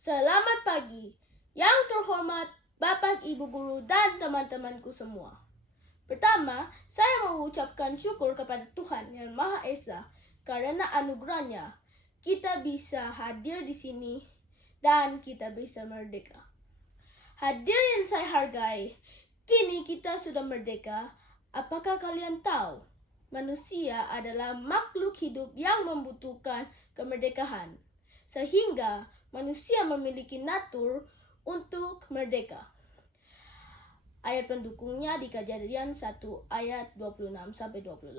Selamat pagi, yang terhormat Bapak, Ibu Guru, dan teman-temanku semua. Pertama, saya mengucapkan syukur kepada Tuhan Yang Maha Esa karena anugerahnya kita bisa hadir di sini dan kita bisa merdeka. Hadirin saya hargai, kini kita sudah merdeka. Apakah kalian tahu? Manusia adalah makhluk hidup yang membutuhkan kemerdekaan. Sehingga manusia memiliki natur untuk merdeka. Ayat pendukungnya di Kejadian 1 ayat 26-28.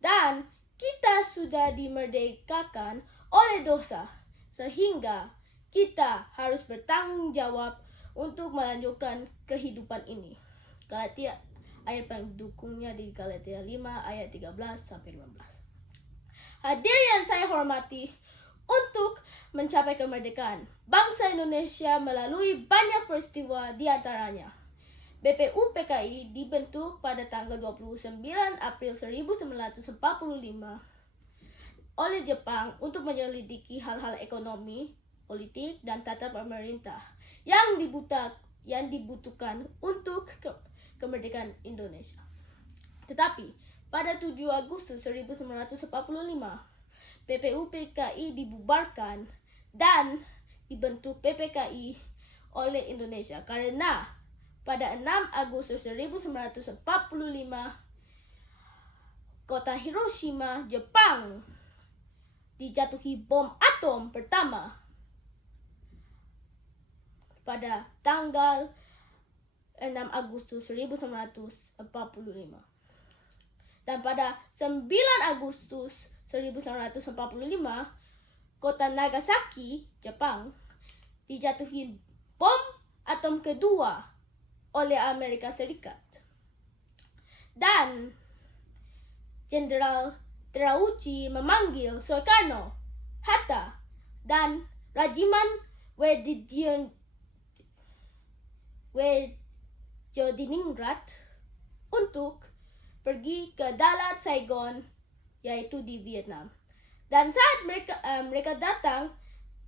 Dan kita sudah dimerdekakan oleh dosa, sehingga kita harus bertanggung jawab untuk melanjutkan kehidupan ini. Galatia ayat pendukungnya di Galatia 5 ayat 13-15. Hadirin yang saya hormati, untuk mencapai kemerdekaan, bangsa Indonesia melalui banyak peristiwa di antaranya. BPUPKI dibentuk pada tanggal 29 April 1945 oleh Jepang untuk menyelidiki hal-hal ekonomi, politik, dan tata pemerintah yang dibutuhkan untuk kemerdekaan Indonesia. Tetapi pada 7 Agustus 1945, BPUPKI dibubarkan dan dibentuk PPKI oleh Indonesia karena pada 6 Agustus 1945 kota Hiroshima, Jepang dijatuhi bom atom pertama pada tanggal 6 Agustus 1945. Dan pada 9 Agustus 1945, kota Nagasaki, Jepang, dijatuhi bom atom kedua oleh Amerika Serikat. Dan Jenderal Terauchi memanggil Soekarno, Hatta, dan Rajiman Wediningrat untuk pergi ke Dalat, Saigon, yaitu di Vietnam. Dan saat mereka datang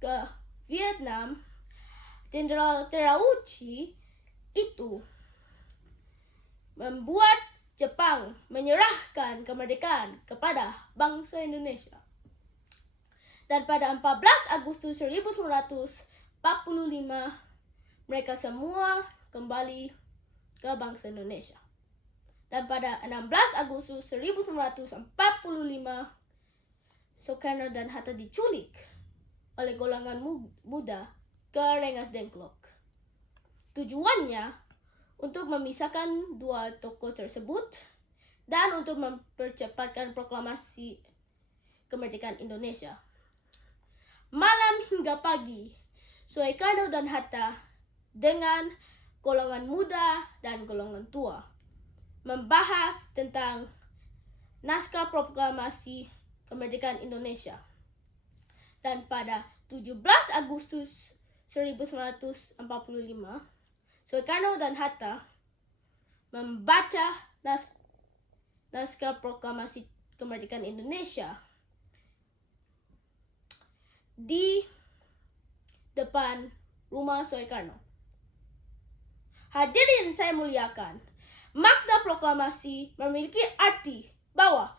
ke Vietnam, Jenderal Terauchi itu membuat Jepang menyerahkan kemerdekaan kepada bangsa Indonesia. Dan pada 14 Agustus 1945, mereka semua kembali ke bangsa Indonesia. Dan pada 16 Agustus 1945, Soekarno dan Hatta diculik oleh golongan muda ke Rengas Dengklok. Tujuannya untuk memisahkan dua tokoh tersebut dan untuk mempercepatkan proklamasi kemerdekaan Indonesia. Malam hingga pagi, Soekarno dan Hatta dengan golongan muda dan golongan tua membahas tentang naskah proklamasi kemerdekaan Indonesia. Dan pada 17 Agustus 1945, Soekarno dan Hatta membaca naskah proklamasi kemerdekaan Indonesia di depan rumah Soekarno. Hadirin saya muliakan, makna proklamasi memiliki arti bahwa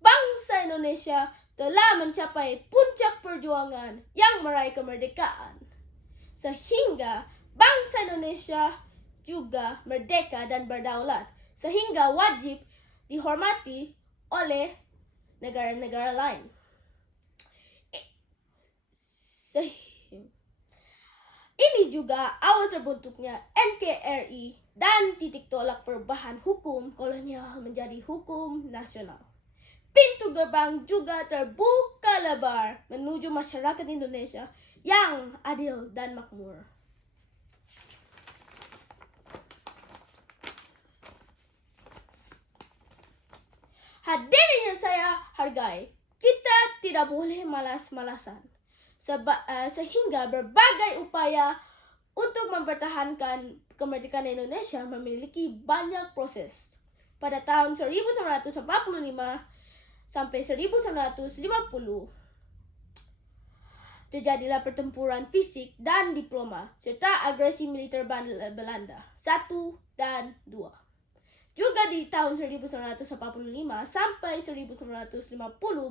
bangsa Indonesia telah mencapai puncak perjuangan yang meraih kemerdekaan, sehingga bangsa Indonesia juga merdeka dan berdaulat, sehingga wajib dihormati oleh negara-negara lain. Ini juga awal terbentuknya NKRI dan titik tolak perubahan hukum kolonial menjadi hukum nasional. Pintu gerbang juga terbuka lebar menuju masyarakat Indonesia yang adil dan makmur. Hadirin yang saya hargai, kita tidak boleh malas-malasan. Sehingga berbagai upaya untuk mempertahankan kemerdekaan Indonesia memiliki banyak proses. Pada tahun 1945 sampai 1950, terjadilah pertempuran fisik dan diploma serta agresi militer Belanda 1 dan 2. Juga di tahun 1945 sampai 1950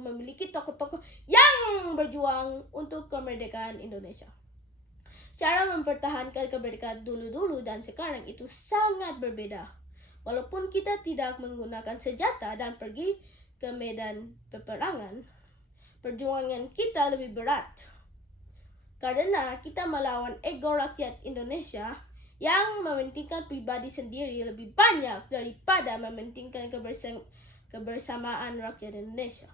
memiliki tokoh-tokoh yang berjuang untuk kemerdekaan Indonesia. Cara mempertahankan kemerdekaan dulu-dulu dan sekarang itu sangat berbeda. Walaupun kita tidak menggunakan senjata dan pergi ke medan peperangan, perjuangan kita lebih berat. Karena kita melawan ego rakyat Indonesia yang mementingkan pribadi sendiri lebih banyak daripada mementingkan kebersamaan rakyat Indonesia.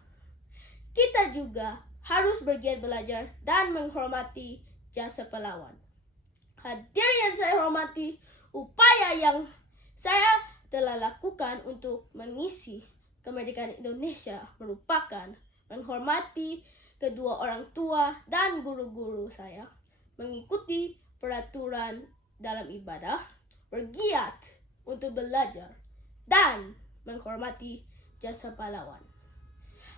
Kita juga harus bergiat belajar dan menghormati jasa pahlawan. Hadirin yang saya hormati, upaya yang saya telah lakukan untuk mengisi kemerdekaan Indonesia merupakan menghormati kedua orang tua dan guru-guru saya, mengikuti peraturan dalam ibadah, bergiat untuk belajar, dan menghormati jasa pahlawan.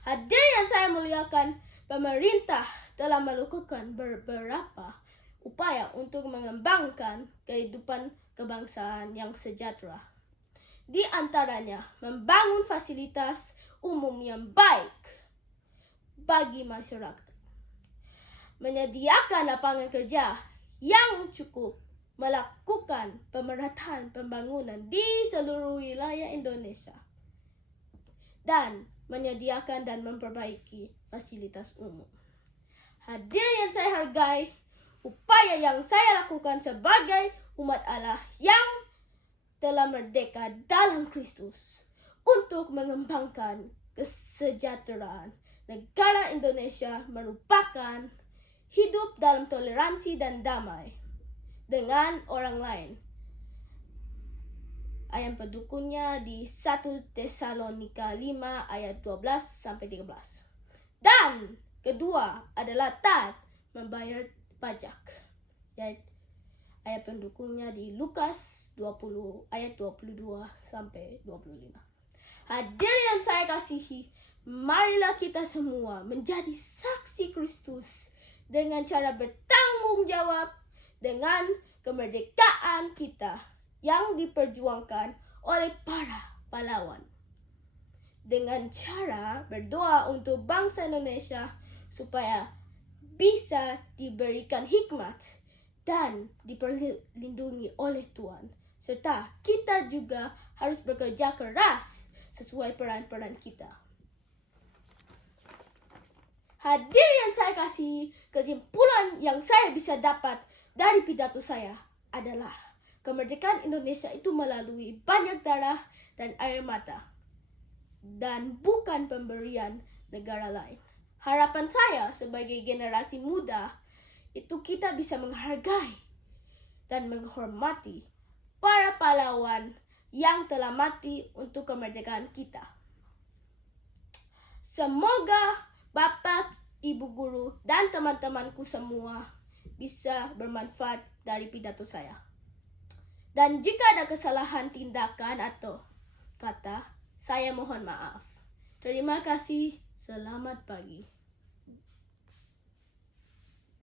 Hadirin yang saya muliakan, pemerintah telah melakukan beberapa upaya untuk mengembangkan kehidupan kebangsaan yang sejahtera. Di antaranya, membangun fasilitas umum yang baik bagi masyarakat, menyediakan lapangan kerja yang cukup, melakukan pemerataan pembangunan di seluruh wilayah Indonesia, dan menyediakan dan memperbaiki fasilitas umum. Hadirin yang saya hargai, upaya yang saya lakukan sebagai umat Allah yang telah merdeka dalam Kristus untuk mengembangkan kesejahteraan negara Indonesia merupakan hidup dalam toleransi dan damai dengan orang lain. Ayat pendukungnya di 1 Tesalonika 5 ayat 12-13. Dan kedua adalah taat membayar pajak. Ayat pendukungnya di Lukas 20 ayat 22-25. Hadirin yang saya kasihi, marilah kita semua menjadi saksi Kristus dengan cara bertanggung jawab dengan kemerdekaan kita yang diperjuangkan oleh para pahlawan. Dengan cara berdoa untuk bangsa Indonesia supaya bisa diberikan hikmat dan diperlindungi oleh Tuhan. Serta kita juga harus bekerja keras sesuai peran-peran kita. Hadirin yang saya kasih, kesimpulan yang saya bisa dapat dari pidato saya adalah kemerdekaan Indonesia itu melalui banyak darah dan air mata, dan bukan pemberian negara lain. Harapan saya sebagai generasi muda itu kita bisa menghargai dan menghormati para pahlawan yang telah mati untuk kemerdekaan kita. Semoga Bapak, Ibu guru, dan teman-temanku semua bisa bermanfaat dari pidato saya. Dan jika ada kesalahan tindakan atau kata, saya mohon maaf. Terima kasih. Selamat pagi.